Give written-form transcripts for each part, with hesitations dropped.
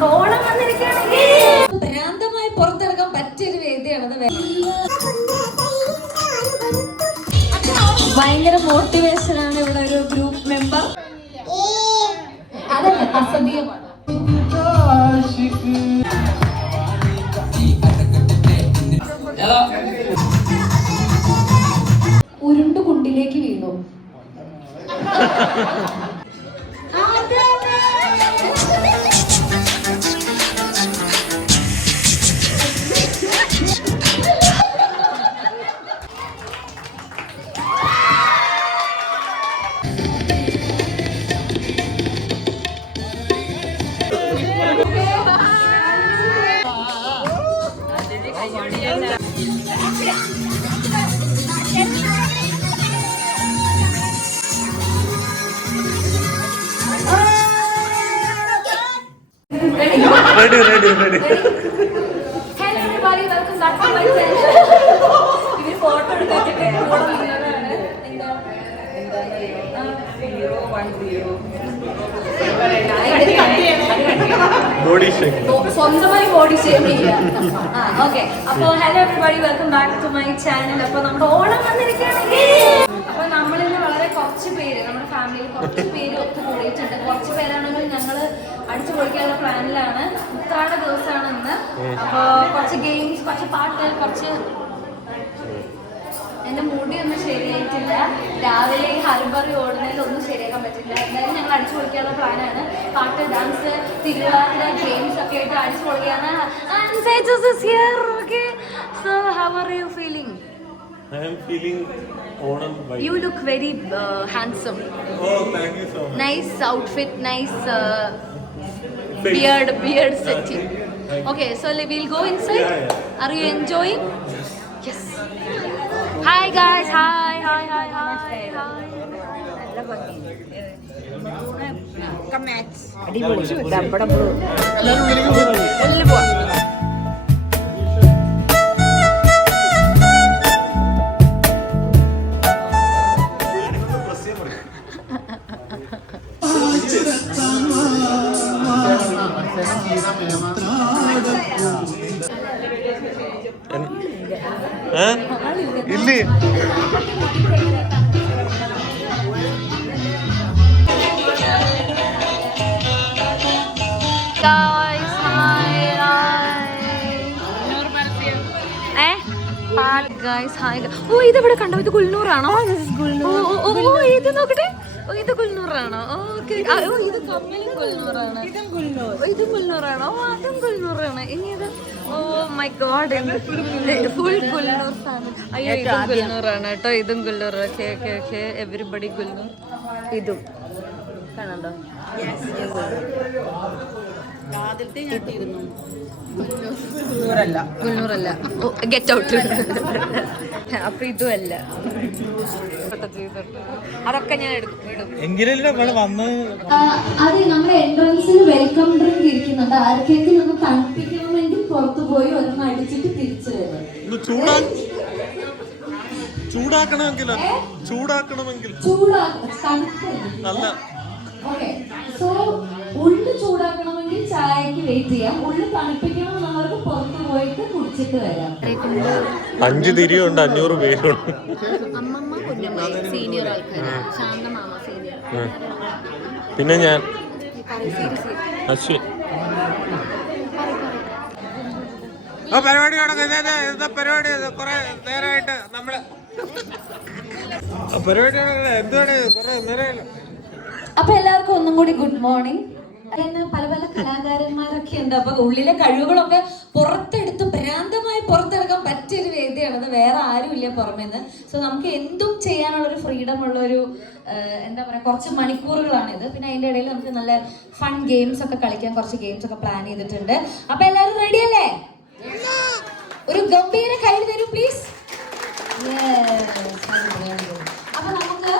നമ്മുടെ ഓണം വന്നിരിക്കുകയാണെങ്കിൽ ഭ്രാന്തമായി പുറത്തിറക്കാൻ പറ്റിയൊരു വേദിയാണത്. ഭയങ്കര മോട്ടിവേഷനാണ് ഇവിടെ ഒരു ഗ്രൂപ്പ് മെമ്പർ. അതല്ല അസഭ്യമാണ്. ഉരുണ്ടു കുണ്ടിലേക്ക് വീണു. Ready. Hello everybody, welcome back to my channel. This photo എടുത്തിട്ട് body shape. സ്വന്തമായി ബോഡി ഷേപ്പ് ചെയ്യാം. ഓക്കെ, അപ്പോൾ hello everybody, welcome back to my channel. അപ്പോൾ നമ്മുടെ ഓണം വന്നിരിക്കുകയാണെങ്കിൽ അപ്പോൾ നമ്മളിന്ന് വളരെ കുറച്ച് പേര്, നമ്മുടെ ഫാമിലിയിൽ കുറച്ച് പേര് ഒത്തുകൂടിയിട്ടുണ്ട്. കുറച്ച് പേരാണെങ്കിൽ ഞങ്ങൾ അടിച്ചു പൊളിക്കാനുള്ള പ്ലാനിലാണ്. ഉത്രാട ദിവസമാണ് ഇന്ന്. അപ്പോൾ കുറച്ച് ഗെയിംസ്, കുറച്ച് പാട്ട്, കുറച്ച് എൻ്റെ മുടിയൊന്നും ശരിയായിട്ടില്ല. രാവിലെ ഈ ഹർബറി ഓടുന്നതിലൊന്നും ശരിയാക്കാൻ പറ്റില്ല. എന്തായാലും ഞങ്ങൾ അടിച്ചു പൊളിക്കാനുള്ള പ്ലാനാണ്. പാട്ട്, ഡാൻസ്, തിരുവാതിര, ഗെയിംസ് ഒക്കെ ആയിട്ട് അടിച്ചു പൊളിക്കാണ്. So how are you feeling? I am feeling Onam vibe. You look very handsome. Oh, thank you so much. Nice outfit, nice Face. beard setting. Okay, so we'll go inside. Yeah. Are you enjoying? Yes. Hi guys, hi. അടിപൊളി നമ്മുടെ ഉള്ളിൽ പോവാം. ഇല്ലേ Guys, hi. Guys, hi. ഓ, ഇത് ഇവിടെ കണ്ടോ? ഇത് ഗുൽനൂറാണോ? ഓ, ഇത് നോക്കട്ടെ. ഓ, ഇത് ഗുൽനൂറാണോ? ഓക്കെ. ഓ, ഇത് കമ്മലും ഗുൽനൂറാണ്. ഇതും ഗുൽനൂറാണോ? ഓ, അതും ഗുൽനൂറാണ്. ഇനി ഇത്, oh my god, full Gulnoor family. അയ്യോ, ഇതും ഗുൽനൂറാണ് കേട്ടോ. ഇതും ഗുൽനൂർ. ഓക്കെ. എവരിബഡി ഗുൽനൂർ. ഇതും കാണണ്ടോ? ഗുൽനൂറല്ല. Get out. അപ്പൊ ഇതും അല്ല. അതൊക്കെ ഞാൻ എടുക്കും. അതെ, നമ്മുടെ എൻട്രൻസിൽ വെൽക്കം ഡ്രിങ്ക് ഇരിക്കുന്നുണ്ട്. ആർക്കെങ്കിലും ഒന്ന് തണുപ്പിക്കണമെങ്കിൽ പുറത്തു പോയി ഒരെണ്ണം അടിച്ചിട്ട് തിരിച്ചു വരും. ചൂടാക്കണമെങ്കിൽ ഓക്കെ. സോ ഉള്ളു ചൂടാക്കണമെങ്കിൽ ചായക്ക് വെയിറ്റ് ചെയ്യാം. ഉള്ളു തണുപ്പിക്കണമെന്നുള്ളവർക്ക് പുറത്തു പോയിട്ട് കുടിച്ചിട്ട് വരാം. 5 തിരിയുണ്ട്, 500 പേരുണ്ട്. അമ്മമ്മ, കുഞ്ഞമ്മ സീനിയർ ആൾക്കാർ, ശാന്തമാമ സീനിയർ, പിന്നെ ഞാൻ അശ്വിൻ. പരിപാടി പരിപാടി കുറെ നേരമായിട്ട് നമ്മള് പരിപാടി എന്താണ് കുറെ നേരം. അപ്പൊ എല്ലാവർക്കും ഒന്നും കൂടി ഗുഡ് മോർണിംഗ്. പല കലാകാരന്മാരൊക്കെ ഉണ്ട്. അപ്പൊ ഉള്ളിലെ കഴിവുകളൊക്കെ പുറത്തെടുത്ത് ഭ്രാന്തമായി പുറത്തിറക്കാൻ പറ്റിയൊരു വേദിയാണത്. വേറെ ആരും ഇല്ല പുറമേന്ന്. സോ നമുക്ക് എന്തും ചെയ്യാനുള്ള ഒരു ഫ്രീഡം ഉള്ള ഒരു എന്താ പറയാ, കുറച്ച് മണിക്കൂറുകളാണിത്. പിന്നെ അതിന്റെ ഇടയിൽ നമുക്ക് നല്ല ഫൺ ഗെയിംസ് ഒക്കെ കളിക്കാൻ കുറച്ച് ഗെയിംസ് ഒക്കെ പ്ലാൻ ചെയ്തിട്ടുണ്ട്. അപ്പൊ എല്ലാവരും റെഡി അല്ലേ? ഒരു ഗംഭീര കൈ തരൂ പ്ലീസ്. അപ്പൊ നമുക്ക്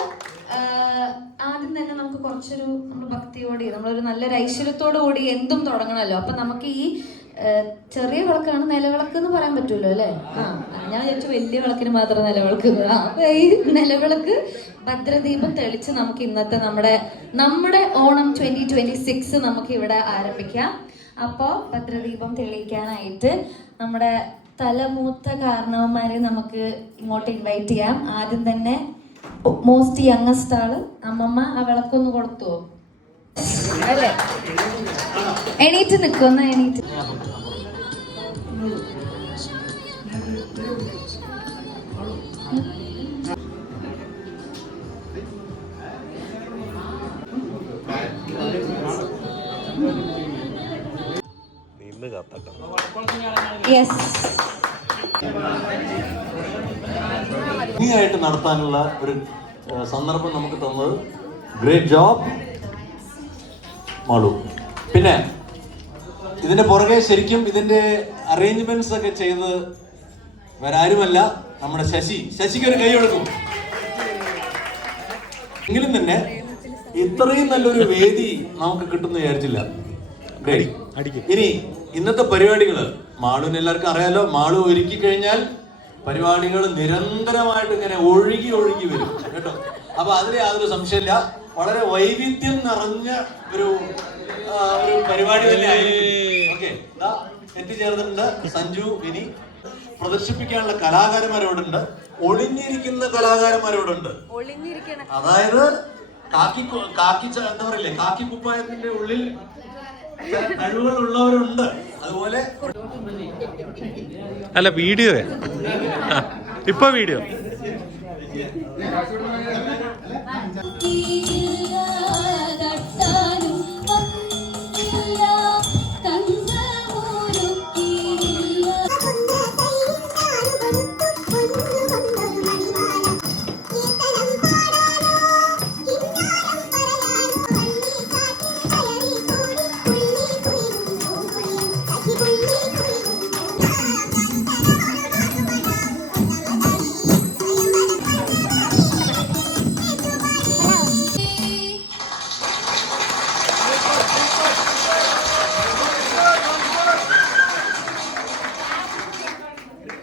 ആദ്യം തന്നെ നമുക്ക് കുറച്ചൊരു നമ്മൾ ഭക്തിയോടെ, നമ്മളൊരു നല്ലൊരു ഐശ്വര്യത്തോടു കൂടി എന്തും തുടങ്ങണമല്ലോ. അപ്പൊ നമുക്ക് ഈ ചെറിയ വിളക്കാണ് നിലവിളക്ക് എന്ന് പറയാൻ പറ്റുമല്ലോ അല്ലേ? ഞാൻ വിചാരിച്ചു വലിയ വിളക്കിന് മാത്രം നിലവിളക്ക്. അപ്പൊ ഈ നിലവിളക്ക് ഭദ്രദീപം തെളിച്ച് നമുക്ക് ഇന്നത്തെ നമ്മുടെ ഓണം 2026 നമുക്ക് ഇവിടെ ആരംഭിക്കാം. അപ്പോൾ ഭദ്രദീപം തെളിയിക്കാനായിട്ട് നമ്മുടെ തലമൂത്ത കാരണവന്മാരെ നമുക്ക് ഇങ്ങോട്ട് ഇൻവൈറ്റ് ചെയ്യാം. ആദ്യം തന്നെ മോസ്റ്റ് യങ്ങസ്റ്റ് ആള് അമ്മമ്മ ആ വിളക്കൊന്ന് കൊടുത്തുവോ അല്ലേ? എണീറ്റ് നിൽക്കുന്ന എണീറ്റ്. യെസ്, ഭംഗിയായിട്ട് നടത്താനുള്ള ഒരു സന്ദർഭം നമുക്ക് തന്നത് ഗ്രേറ്റ് ജോബ് മാളു. പിന്നെ ഇതിന്റെ പുറകെ ശരിക്കും ഇതിന്റെ അറേഞ്ച്മെന്റ്സ് ഒക്കെ ചെയ്ത് വരാരുമല്ല നമ്മുടെ ശശിക്ക് ഒരു കൈ കൊടുക്കും. എങ്കിലും തന്നെ ഇത്രയും നല്ലൊരു വേദി നമുക്ക് കിട്ടുമെന്ന് വിചാരിച്ചില്ല. ഇനി ഇന്നത്തെ പരിപാടികള് മാളുവിന് എല്ലാവർക്കും അറിയാലോ. മാളു ഒരുക്കി കഴിഞ്ഞാൽ പരിപാടികൾ നിരന്തരമായിട്ട് ഇങ്ങനെ ഒഴുകി വരും കേട്ടോ. അപ്പൊ അതിൽ യാതൊരു സംശയമില്ല, വളരെ വൈവിധ്യം നിറഞ്ഞ ഒരു പരിപാടി തന്നെ ആയിരിക്കും. ഓക്കെ, എത്തിച്ചേർന്നിട്ടുണ്ട് സഞ്ജു. ഇനി പ്രദർശിപ്പിക്കാനുള്ള കലാകാരന്മാരോടുണ്ട്, ഒളിഞ്ഞിരിക്കുന്ന കലാകാരന്മാരോടുണ്ട്. അതായത് കാക്കി എന്താ പറയില്ലേ, കാക്കി കുപ്പായത്തിന്റെ ഉള്ളിൽ കഴിവുകളുള്ളവരുണ്ട്. അതുപോലെ അല്ല വീഡിയോ ഇപ്പൊ വീഡിയോ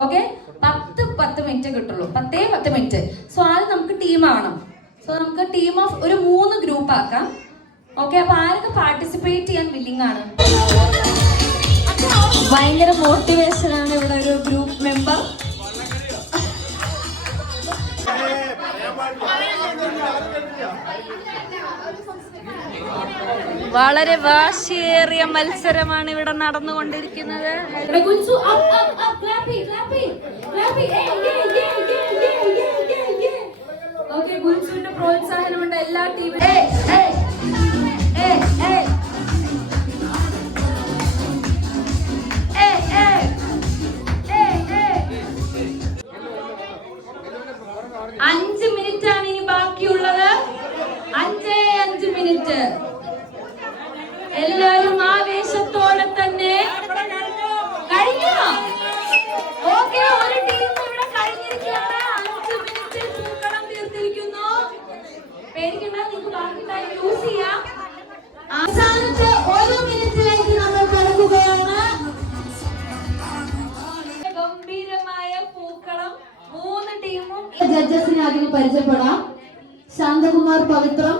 ഓക്കെ, 10 മിനിറ്റ് കിട്ടുള്ളൂ, 10 മിനിറ്റ്. സോ ആദ്യം നമുക്ക് ടീമാവണം. സോ നമുക്ക് ടീം ഓഫ് ഒരു 3 ഗ്രൂപ്പ് ആക്കാം. ഓക്കെ, അപ്പൊ ആരൊക്കെ പാർട്ടിസിപ്പേറ്റ് ചെയ്യാൻ വില്ലിംഗ് ആണ്? ഭയങ്കര മോട്ടിവേഷൻ ആണ് ഇവിടെ ഒരു ഗ്രൂപ്പ് മെമ്പർ. വളരെ വാശിയേറിയ മത്സരമാണ് ഇവിടെ നടന്നുകൊണ്ടിരിക്കുന്നത്. ഗുൽസുവിന്റെ പ്രോത്സാഹനമുണ്ട് എല്ലാ ടീമിനും. 5 മിനിറ്റ് ആണ് ഇനി ബാക്കിയുള്ളത്. 5 മിനിറ്റ്. എല്ലാവരും ആവേശത്തോടെ തന്നെ കഴിഞ്ഞോ? ഓക്കെ, ഒരു ടീം ഇവിടെ കഴിഞ്ഞിരിക്കുകയാണ്. 5 മിനിറ്റ് പൂക്കളം തീർത്തിരിക്കുന്നു. പേടിക്കണ്ട, നിങ്ങൾക്ക് ബാക്കി ടൈം യൂസ് ചെയ്യാം. അവസാനത്തെ 1 മിനിറ്റിലേക്ക് നമ്മൾ കടക്കുകയാണ്. ഗംഭീരമായ പൂക്കളം. 3 ടീമും. ജഡ്ജസിനെ ആദ്യം പരിചയപ്പെടാം. ശാന്തകുമാർ പവിത്രം,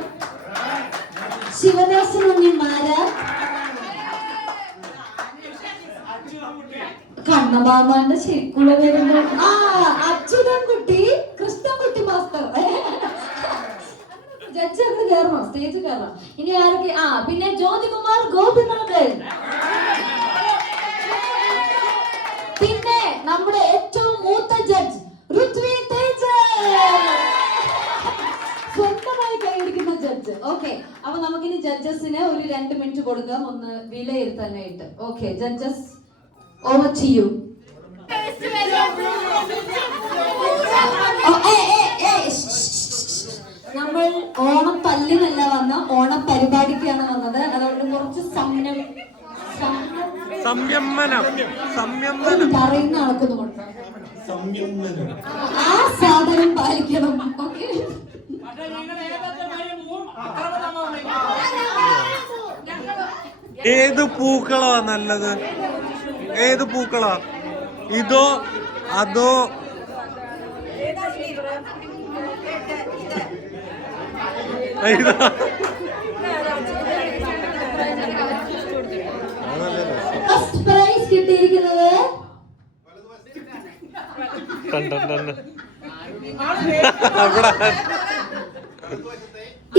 ശിവദാസന്മാര, കണ്ണബാബാന്റെ ശരിക്കുള്ള പേരുണ്ടോ? അച്യുതൻകുട്ടി, കൃഷ്ണൻകുട്ടി മാസ്റ്റർ. ജഡ്ജ് അങ്ങ് കയറണം, സ്റ്റേജ് കയറണം. ഇനി ആരൊക്കെ? പിന്നെ ജ്യോതികുമാർ ഗോപിനാഥൻ, പിന്നെ നമ്മുടെ ഏറ്റവും മൂത്ത ജഡ്ജ് ഋത്വി തേജ്, സ്വന്തമായി കൈയടിക്കുന്ന ജഡ്ജ്. ഓക്കെ, അപ്പൊ നമുക്കിനി ജഡ്ജസിന് ഒരു 2 മിനിറ്റ് കൊടുക്കാം ഒന്ന് വിലയിരുത്താനായിട്ട്. Okay, judges over to you. നമ്മൾ ഓണത്തല്ലിനല്ല വന്ന, ഓണപരിപാടിക്കാണ് വന്നത്. അതുകൊണ്ട് കുറച്ച് പറയുന്ന ആൾക്കൊന്നും കൊണ്ട് ആ സാധനം പാലിക്കണം. ഓക്കെ, ഏത് പൂക്കളാ നല്ലത്? ഏത് പൂക്കളാ? ഇതോ അതോ? ഇതാ ഫസ്റ്റ് പ്രൈസ് കിട്ടിയിരിക്കുന്നത്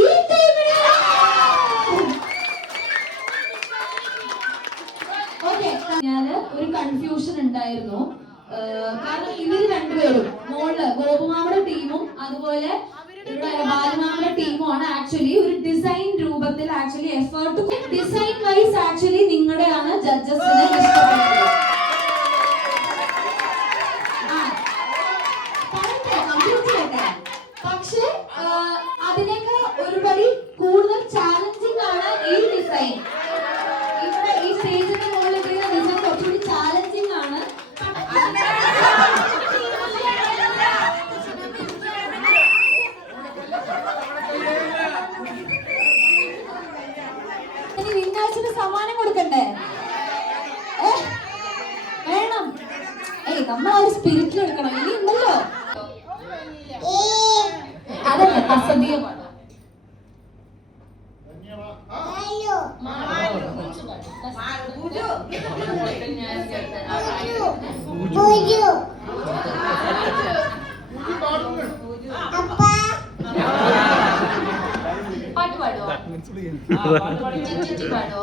ഈ ടീമിന്. ഓക്കെ, ഞാന് ഒരു കൺഫ്യൂഷൻ ഉണ്ടായിരുന്നു. കാരണം ഇവര് രണ്ടുപേരും മോള് ഗോപുമാമയുടെ ടീമും അതുപോലെ ഇവിടെ ബാലമാമയുടെ ടീമുമാണ് ആക്ച്വലി ഒരു ഡിസൈൻ രൂപത്തിൽ actually effort design wise actually നിങ്ങളുടെയാണ് ജഡ്ജസിനെ ഇഷ്ടപ്പെടുന്നത്. പക്ഷെ അതിനേക്കാൾ ഒരുപടി കൂടുതൽ ചാലഞ്ചിങ് ആണ് ഈ ഡിസൈൻ. ഇവിടെ ഈ സ്റ്റേജിന്റെ മുകളിൽ ഡിസൈൻ കുറച്ചുകൂടി ചാലഞ്ചിങ് ആണ്. ഇനി വിന്നേഴ്സിന് സമ്മാനം കൊടുക്കണ്ടേ? വേണം. നമ്മൾ ആ ഒരു സ്പിരിറ്റിൽ എടുക്കണം. ഇനി ഉണ്ടല്ലോ അതല്ലേ അസഭ്യമാണ്. പാട്ട് പാടോ? പാടോ?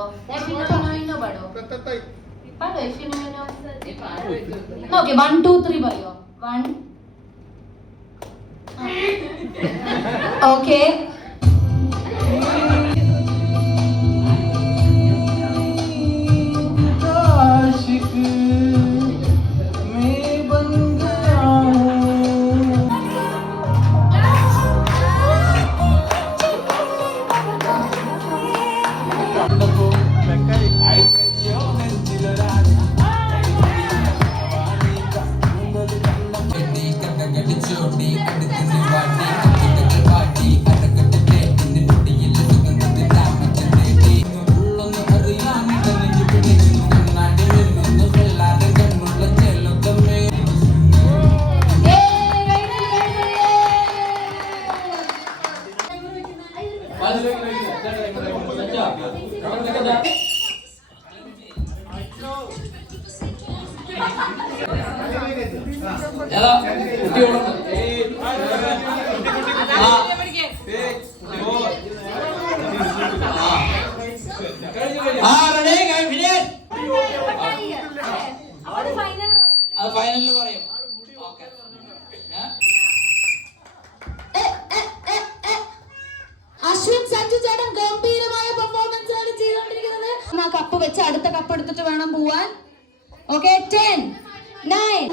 ഓക്കെ, 1 2 3 പറയോ? 1 ഓക്കെ. ഫൈനലിൽ പറയും. അശ്വിൻ സഞ്ജു ചേട്ടൻ ഗംഭീരമായ പെർഫോമൻസ് ആണ് ചെയ്തുകൊണ്ടിരിക്കുന്നത്. ആ കപ്പ് വെച്ച് അടുത്ത കപ്പ് എടുത്തിട്ട് വേണം പോവാൻ. ഓക്കെ, 10 9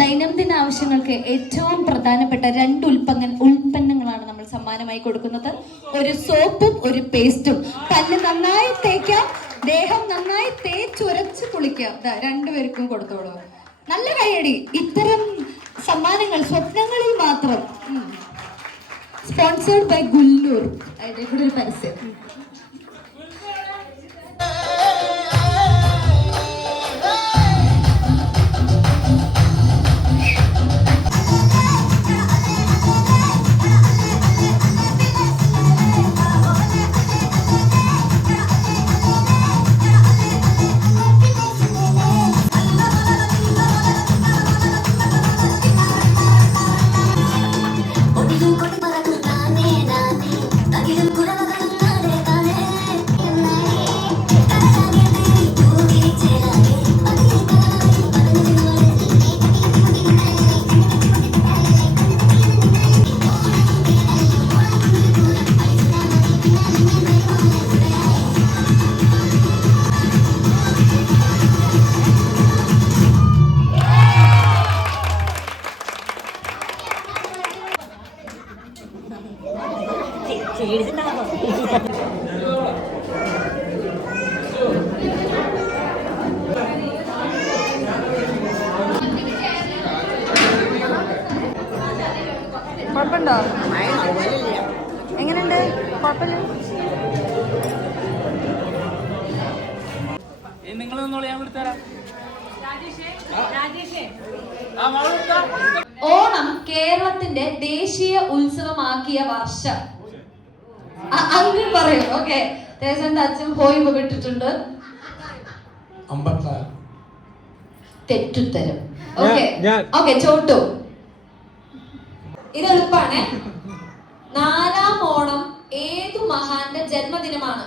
ദൈനംദിന ആവശ്യങ്ങൾക്ക് ഏറ്റവും പ്രധാനപ്പെട്ട 2 ഉൽപ്പന്നങ്ങളാണ് നമ്മൾ സമ്മാനമായി കൊടുക്കുന്നത്. ഒരു സോപ്പും ഒരു പേസ്റ്റും. പല്ല് നന്നായി തേക്കാം, ദേഹം നന്നായി തേച്ചുരച്ച് കുളിക്കാം. രണ്ടുപേർക്കും കൊടുത്തോളൂ. നല്ല കൈയടി. ഇത്തരം സമ്മാനങ്ങൾ സ്വപ്നങ്ങളിൽ മാത്രം. Sponsored by Gullur. അതിന്റെ കൂടെ ഒരു പരസ്യം. കുഴപ്പമുണ്ടോ? എങ്ങനെയുണ്ട്? കുഴപ്പമില്ല. നിങ്ങൾ നിന്നോളൂ, ഞാൻ വിളിച്ചു തരാം. ഓണം കേരളത്തിന്റെ ദേശീയ ഉത്സവമാക്കിയ വർഷം. അങ്ങനെ പറയൂ. ഓക്കെ, തേജന്റെ അച്ഛൻ ഹോയ് വിട്ടിട്ടുണ്ട്. 56. തെറ്റുത്തരം. ഓക്കെ ചോട്ടു, ഇത് എളുപ്പാണ്. 4-ാം ഓണം ഏതു മഹാന്റെ ജന്മദിനമാണ്?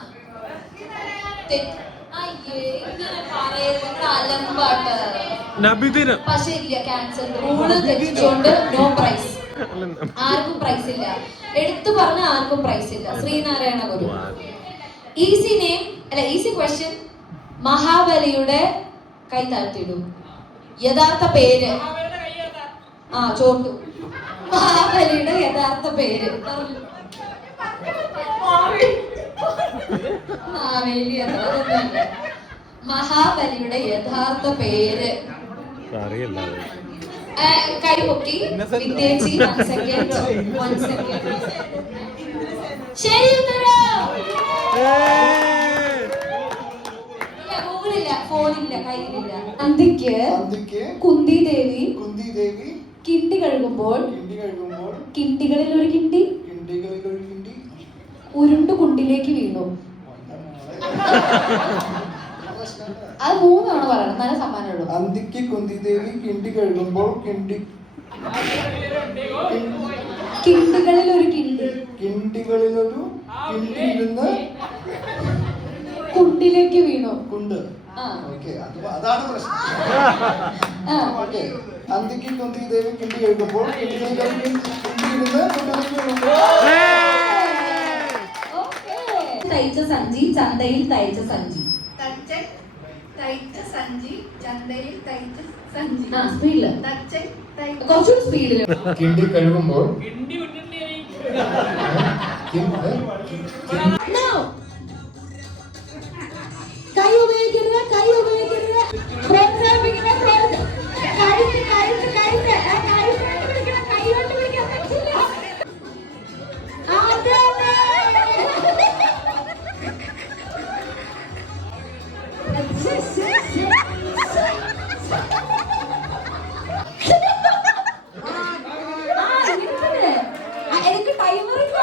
നബിദിനം. പക്ഷെ ഇല്ല, ക്യാൻസൽ. റൂള് തെറ്റിച്ചുകൊണ്ട് നോ പ്രൈസ്. ആർക്കും പ്രൈസ് ഇല്ല. എടുത്തു പറഞ്ഞ ആർക്കും പ്രൈസ് ഇല്ല. ശ്രീനാരായണ ഗുരു. ഈസി നെയിം അല്ല, ഈസി ക്വസ്റ്റ്യൻ. മഹാബലിയുടെ കൈ താഴ്ത്തിയിടൂ. യഥാർത്ഥ പേര്. ചോട്ടു. മഹാബലിയുടെ യഥാർത്ഥ പേര്. മഹാബലിയുടെ യഥാർത്ഥ പേര് കൈപൊക്കി വിദ്യേച്ചി. 1 സെക്കൻഡ്. ശരി ഉത്തരം. ഗൂഗിളില്ല, ഫോണില്ല, കയ്യിലില്ല. അന്തിക്ക് കുന്തി ദേവി കിണ്ടി കഴുകുമ്പോൾ കിണ്ടികളിൽ ഒരു കിണ്ടി ഉരുണ്ടു കുണ്ടിലേക്ക് വീണു. അത് 3 തവണ പറയണം, നല്ല സമ്മാനമുള്ളൂ. അന്തിക്ക് കുന്തി ദേവി കിണ്ടി കഴുകുമ്പോൾ കിണ്ടികളിൽ ഒരു കിണ്ടി കിണ്ടികളിലൊരു കിണ്ടി ഇരുന്ന് കുണ്ടിലേക്ക് വീണു. കുണ്ട്. അതാണ് പ്രശ്നം. അന്തിക്ക് കുന്തി ദേവി കിണ്ടി കഴുകുമ്പോൾ കിണ്ടിയിരുന്ന് കുണ്ടിലേക്ക് വീണു. തയ്ച്ച സഞ്ചി ചന്തയിൽ തയ്ച്ച സഞ്ചി. സ്പീഡില്, കുറച്ചുകൂടി സ്പീഡില്. കിണ്ടി കഴുകുമ്പോൾ കൈ ഉപയോഗിക്കരുത്, കൈ ഉപയോഗിക്കരുത്. പ്രോത്സാഹിപ്പിക്കുന്ന കൈകൊണ്ട് പിടിക്കാൻ പറ്റില്ല. എനിക്ക് ടൈമറില്ല.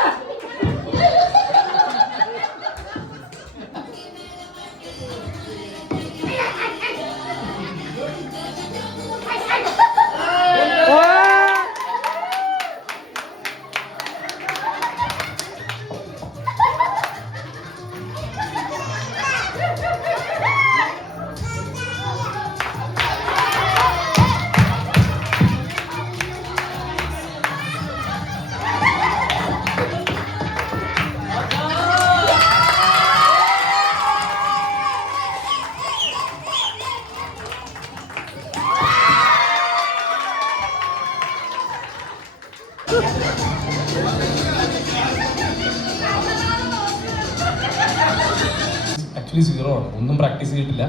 ആക്ച്വലി 0 ആണ്. ഒന്നും പ്രാക്ടീസ് ചെയ്തിട്ടില്ല.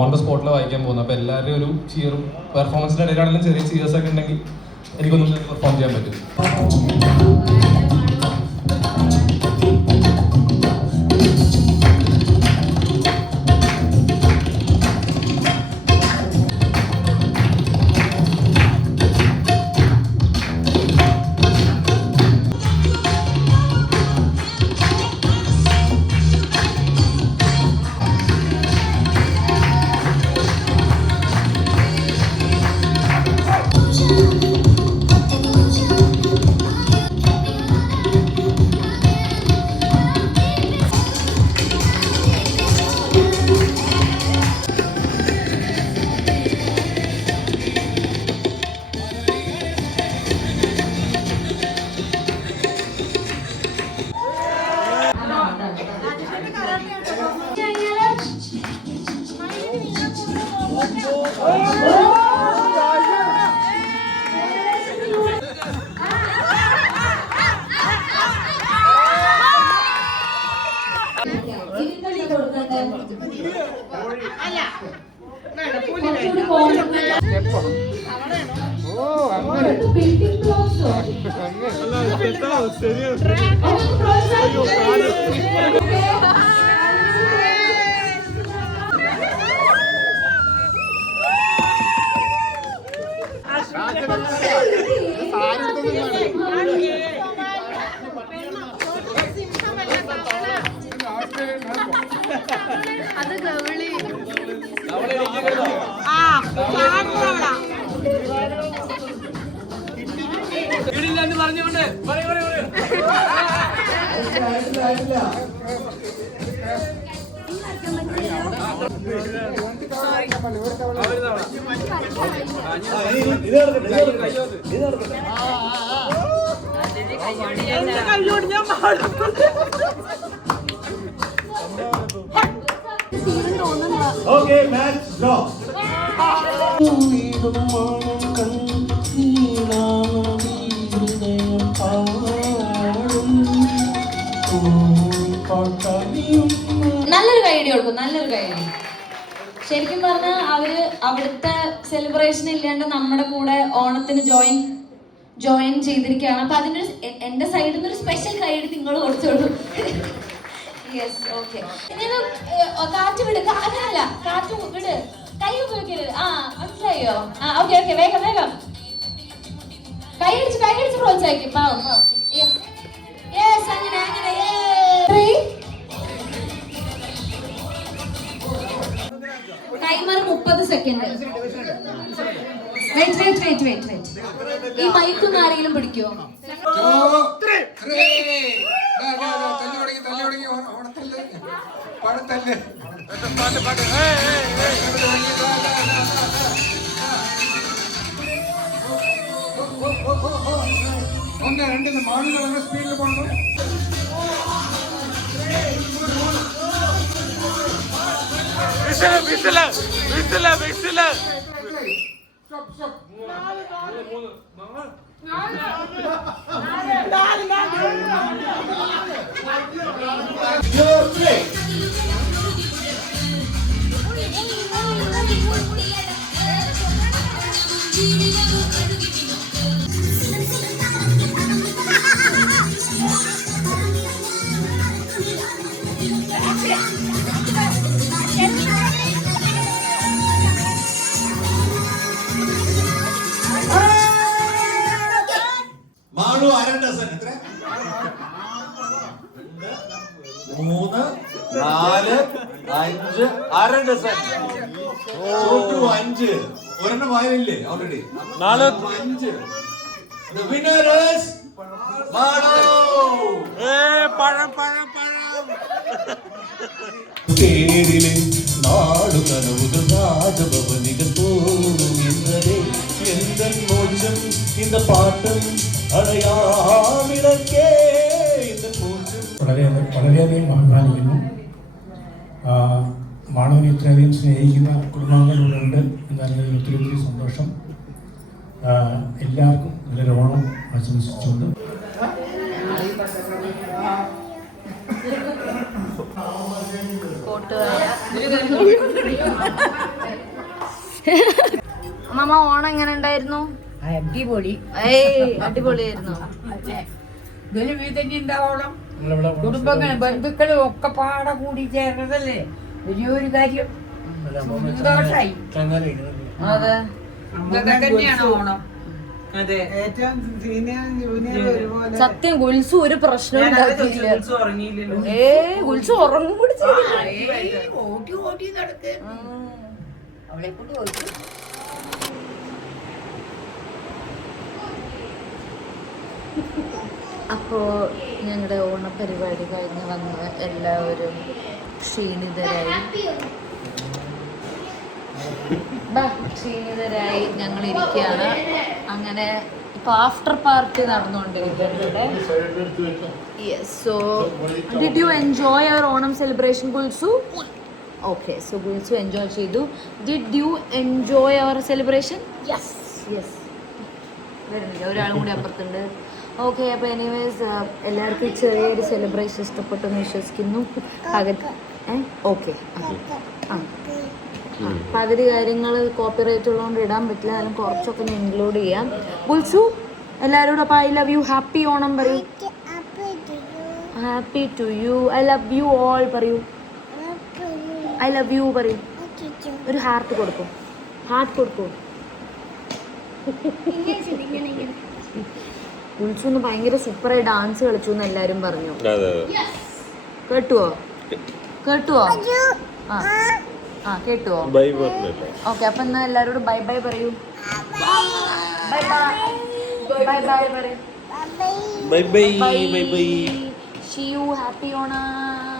ഓൺ ദ സ്പോട്ടിൽ വായിക്കാൻ പോകുന്നത്. അപ്പോൾ എല്ലാവരും ഒരു ചിയറും പെർഫോമൻസിൻ്റെ ഇടയിലാണെങ്കിലും ചെറിയ ചിയേഴ്സ് ഒക്കെ ഉണ്ടെങ്കിൽ എനിക്കൊന്നും പെർഫോം ചെയ്യാൻ പറ്റും. അത് ഗവളി. പറഞ്ഞുകൊണ്ട് ഓക്കെ മാച്ച് ഡ്രോ. നല്ലൊരു കൈഡി കൊടുക്കും, നല്ലൊരു കൈഡി. ശരിക്കും പറഞ്ഞാൽ അവര് അവിടുത്തെ സെലിബ്രേഷൻ ഇല്ലാണ്ട് നമ്മുടെ കൂടെ ഓണത്തിന് ജോയിൻ ചെയ്തിരിക്കുകയാണ്. അപ്പൊ അതിനൊരു എന്റെ സൈഡിൽ നിന്ന് ഒരു സ്പെഷ്യൽ കൈഡി നിങ്ങൾ കൊടുത്തോളൂ. Yes, okay. ഇനി കാറ്റ് വിട്, അങ്ങനല്ല, കാറ്റ് വിട്, കൈ ഉപയോഗിക്കരുത്. ആ, മനസ്സിലായോ? ആ, ഓക്കെ ഓക്കെ, വേഗം വേഗം കൈയടിച്ച് പ്രോത്സാഹിക്കും. പാവം പാവം. യെസ്, അങ്ങനെ അങ്ങനെ. Timer 30 second. വെയിറ്റ്. ഈ മൈക്കൊന്ന് ആരെങ്കിലും പിടിക്കോ? മാളുകൾ സ്പീഡിൽ പോകണം. മാളു 1/2 ഡസൻ. എത്ര? 3, 4, 5, 1/2 ഡസൻ. 5 ഒരെണ്ണം വായില്ലേ already. 5. The winner is Malu. പഴം. പേരിലെ നാടു കനവുകൾ രാജഭവനികൾ പോവുന്നതേ എന്തൻ മോചം இந்த പാട്ടും അടയാവിളക്കേ இந்த മോചം. വളരെയധികം അഭിമാനിക്കുന്നു. മാണവനെ ഇത്രയധികം സ്നേഹിക്കുന്ന കുടുംബാംഗങ്ങളുണ്ട് എന്നതിൽ ഒത്തിരി സന്തോഷം. എല്ലാവർക്കും നല്ലൊരു ഓണം ആശംസിച്ചുകൊണ്ട് അമ്മ ഓണം എങ്ങനെ ഉണ്ടായിരുന്നു? അടിപൊളി. അടിപൊളിയായിരുന്നു. ഇതിന് വീതന്നെ ഉണ്ടാവണം. കുടുംബങ്ങളും ബന്ധുക്കളും ഒക്കെ പാടെ കൂടി ചേർന്നതല്ലേ വലിയൊരു കാര്യം. സന്തോഷായി. അതെ, ഇതൊക്കെ തന്നെയാണ് ഓണം. അതെ, ഏറ്റവും സത്യം ഗുൽസു ഒരു പ്രശ്നം ഉണ്ടാക്കിയില്ല. ഗുൽസു ഉറങ്ങും കൂടി ഓട്ടി നടക്ക് അവളെ കൊണ്ട് ഓടി. അപ്പോൾ ഞങ്ങളുടെ ഓണപരിപാടി കഴിഞ്ഞ് വന്ന് എല്ലാവരും ക്ഷീണിതരായി ഞങ്ങൾ ഇരിക്കുകയാണ്. അങ്ങനെ ഇപ്പോൾ ആഫ്റ്റർ പാർട്ടി നടന്നുകൊണ്ടിരിക്കുന്നുണ്ട്. Yes, so did you enjoy our Onam celebration Gulsu? Okay, so Gulsu enjoy ചെയ്തു. Did you enjoy our celebration? Yes. വരുന്നില്ല, ഒരാളും കൂടി അപ്പുറത്തുണ്ട്. ഓക്കെ, അപ്പോൾ എനിവേസ് എല്ലാവർക്കും ചെറിയൊരു സെലിബ്രേഷൻ ഇഷ്ടപ്പെട്ടെന്ന് വിശ്വസിക്കുന്നു. ഓക്കെ, പകുതി കാര്യങ്ങൾ കോപ്പിറൈറ്റ് ഉള്ളതുകൊണ്ട് ഇടാൻ പറ്റില്ല, അതിന് കുറച്ചൊക്കെ ഒന്ന് ഇൻക്ലൂഡ് ചെയ്യാം. ഗുൽസു എല്ലാവരോടും അപ്പോൾ I love you, happy Onam പറയൂ. Happy to you, I love you all പറയൂ. ഐ ലവ് യു പറയൂ. ഒരു ഹാർട്ട് കൊടുക്കും. ഉത്സവന്ന് ഭയങ്കര സൂപ്പറായി ഡാൻസ് കളിച്ചു എന്ന് എല്ലാരും പറഞ്ഞു. കേട്ടുവോ? ആ കേട്ടുവോ? ഓക്കെ, അപ്പൊ എന്നാ എല്ലാരോടും ബൈ ബൈ പറയൂ. ബൈ ബൈ ബൈ പറയൂ. Bye bye. See you. Happy Onam.